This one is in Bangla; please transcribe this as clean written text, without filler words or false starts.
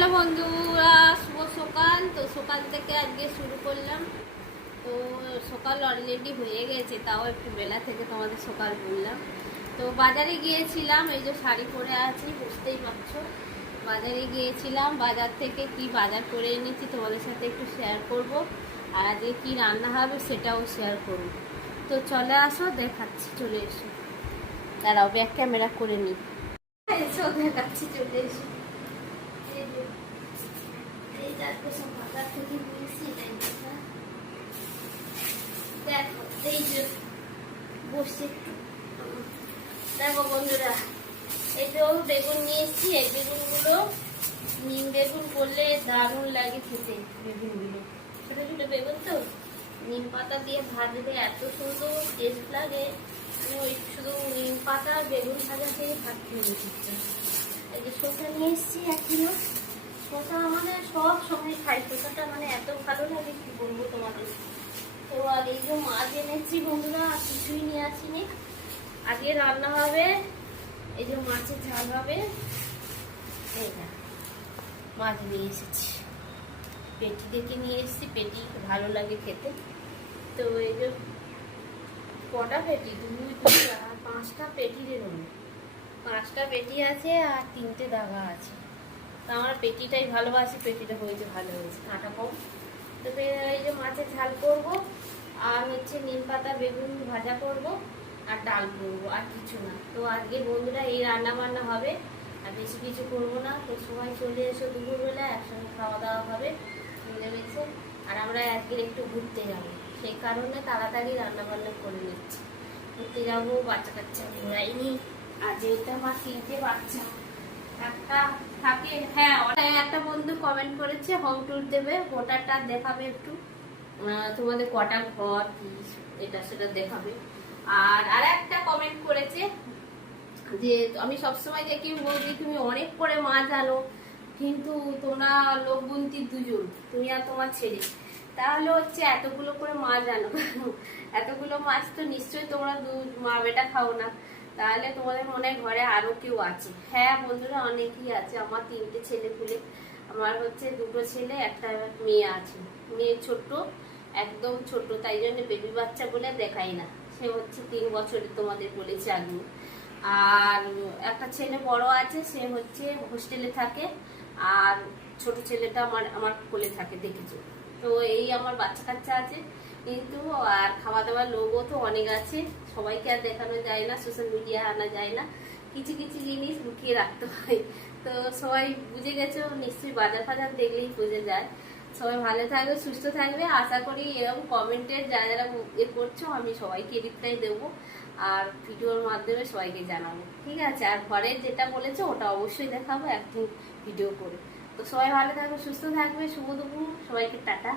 হ্যালো বন্ধুরা, শুভ সকাল। তো সকাল থেকে আজকে শুরু করলাম। তো সকাল অলরেডি হয়ে গেছে, তাও একটু বেলা থেকে তোমাদের সকাল বললাম। তো বাজারে গিয়েছিলাম, এই যে শাড়ি পরে আছি বুঝতেই পারছো। বাজারে গিয়েছিলাম, বাজার থেকে কি বাজার করে এনেছি তোমাদের সাথে একটু শেয়ার করব। আর আজকে কি রান্না হবে সেটাও শেয়ার করব। তো চলে আসো, দেখাচ্ছি, চলে এসো। দাঁড়াও, ব্যাক ক্যামেরা করে নিই। এসো, দেখাচ্ছি, চলে এসো। দেখো এই যে বসে, দেখো বন্ধুরা, এই যে বেগুন নিয়ে এসছি। এই বেগুনগুলো নিম বেগুন করলে দারুণ লাগে খেতে। বেগুনগুলো ছোট ছোট বেগুন, তো নিম পাতা দিয়ে ভাজলে এত সুন্দর টেস্ট লাগে। আমি ওই শুধু নিম পাতা বেগুন ভাজা থেকে ভাত খেয়ে দিচ্ছি। এই যে শসা নিয়ে এসছি 1 কিলো। শসা মানে সব সময় খাই, শসাটা মানে এত ভালো লাগে কি বলবো তোমাদের। তো আর এই যে মাছ এনেছি বন্ধুরা, আর কিছুই নিয়ে আসিনি। আজকে রান্না হবে, এই যে মাছের ঝাল হবে। এইটা মাছ নিয়ে এসেছি, পেটি দেখে নিয়ে এসেছি। পেটি ভালো লাগে খেতে। তো এই যে কটা পেটি, 2, 5টা পেটি দেবো। 5টা পেটি আছে আর 3টে দাগা আছে। তো আমার পেটিটাই ভালোবাসি, পেটিটা হয়েছে, ভালো হয়েছে, কাঁটা কম। তো এই যে মাছের ঝাল করব, আর হচ্ছে নিম পাতা বেগুন ভাজা করব, আর ডাল করবো, আর কিছু না। তো আজকে বন্ধুরা এই রান্না বান্না হবে, আর বেশি কিছু করবো না। তো সবাই চলে এসো, দুপুরবেলা একসঙ্গে খাওয়া দাওয়া হবে মিলেমিশে। আর আমরা আজকে একটু ঘুরতে যাব, সেই কারণে তাড়াতাড়ি রান্না বান্না করে নিচ্ছি। ঘুরতে যাবো, বাচ্চা কাচ্চা ঘোরাইনি। আর যেহেতু আমার 3টে বাচ্চা একটা থাকে। হ্যাঁ, একটা বন্ধু কমেন্ট করেছে হোম ট্যুর দেবে, ওটাটা দেখাবে একটু। তোমাদের কটা ঘর কি এটা সেটা দেখাবে। আর একটা কমেন্ট করেছে যে আমি সবসময় দেখি বলছি তুমি অনেক করে মাছ আনো, কিন্তু তোমরা লোক গুনতি 2জন, তুমি আর তোমার ছেলে, তাহলে হচ্ছে এতগুলো করে মাছ আনো। এতগুলো মাছ তো নিশ্চয়ই তোমরা মা বেটা খাও না, তাহলে তোমাদের মনে হয় ঘরে আরো কেউ আছে। হ্যাঁ বন্ধুরা, অনেকেই আছে। আমার 3টে ছেলে পুলে, আমার হচ্ছে 2টো ছেলে, একটা মেয়ে আছে। মেয়ে ছোট, একদম ছোট, তাই জন্য বেবি বাচ্চা বলে দেখাই না। সে হচ্ছে 3 বছরে, তোমাদের বলেছি আগে। আর একটা ছেলে বড় আছে, সে হচ্ছে হোস্টেলে থাকে। আর ছোট ছেলেটা আমার কোলে থাকে, দেখেছো তো। এই আমার বাচ্চা কাচ্চা আছে কিন্তু। আর খাওয়া দাওয়ার লোকও তো অনেক আছে, সবাইকে আর দেখানো যায় না, সোশ্যাল মিডিয়া আনা যায় না, কিছু কিছু জিনিস লুকিয়ে রাখতে হয়। তো সবাই বুঝে গেছো নিশ্চয়ই, বাজার ফাজার দেখলেই বুঝে যায়। সবাই ভালো থাকবে, সুস্থ থাকবে, আশা করি। এরকম কমেন্টের যারা যারা করছো, আমি সবাইকে রিপ্লাই দেবো, আর ভিডিওর মাধ্যমে সবাইকে জানাবো, ঠিক আছে। আর ঘরের যেটা বলেছো ওটা অবশ্যই দেখাবো একদিন ভিডিও করে। তো সবাই ভালো থাকবে, সুস্থ থাকবে, শুভ দুপুর, সবাইকে টাটা।